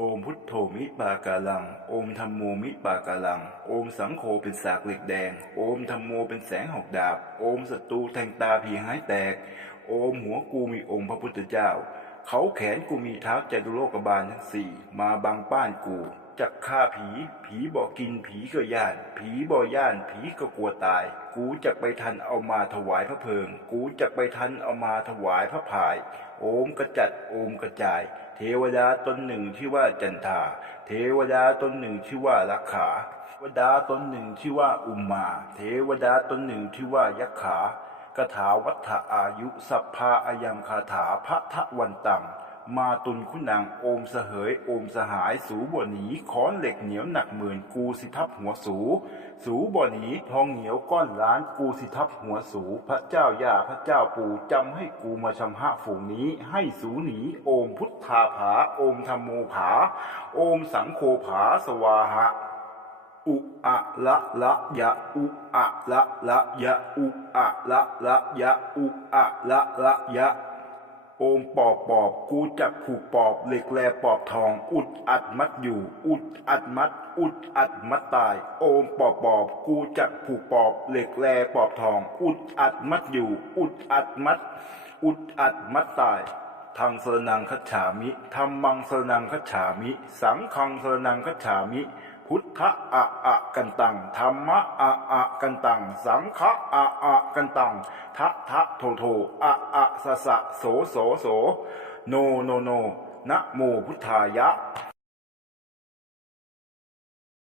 อมพุทโธมิปากาลัง โอมธรรมโมมิปากาลัง โอมสังโฆเป็นสากเหล็กแดง โอมธรรมโมเป็นแสงหอกดาบ โอมศัตรูแทงตาผีหายแตก โอมหัวกูมีองค์พระพุทธเจ้า เขาแขนกูมีทักจตุโลกบาลทั้งสี่มาบังป้านกู จักฆ่าผี ผีบอกกินผีก็ย่าน ผีบ่ย่าน ผีก็กลัวตาย กูจะไปทันเอามาถวายพระเพลิง กูจะไปทันเอามาถวายพระพาย โอมกระจัดโอมกระจาย เทวดาตนหนึ่งชื่อว่าจันทา เทวดาตนหนึ่งชื่อว่าลักขา เทวดาตนหนึ่งชื่อว่าอุมมา เทวดาตนหนึ่งชื่อว่ายักขากถาวัฏอายุสัพพาอายังคาถาพระทะวันตัง มาตุนคุณังโอมเสเหยโอมสหายสูบ่หนีค้อนเหล็กเหนียวหนักหมื่นกูสิทับหัวสู สูบ่หนีทองเหนียวก้อนล้านกูสิทับหัวสู พระเจ้าย่าพระเจ้าปู่จำให้กูมาชำหะฝูงนี้ ให้สูหนีโอมพุทธาผาโอมธรรมโมผา โอมสังโฆผาสวาหะอุอะละละยะอุอะละละยะอุอะละละยะอุอะละละยะ โอมปอบปอบกูจับผูกปอบเหล็กแลปอบทอง อุดอัดมัดอยู่ อุดอัดมัด อุดอัดมัดตาย โอมปอบปอบกูจับผูกปอบเหล็กแลปอบทอง อุดอัดมัดอยู่ อุดอัดมัด อุดอัดมัดตายทางสนังคัจฉามิธรรมังสนังคัจฉามิ สังฆังสนังคัจฉามิ พุทธะอะอะกันตังธรรมะอะอะกันตัง สังฆะอะอะกันตังทะทะโทโทอะอะสะสะโสโสโส โนโนโนนะโมพุทธายะ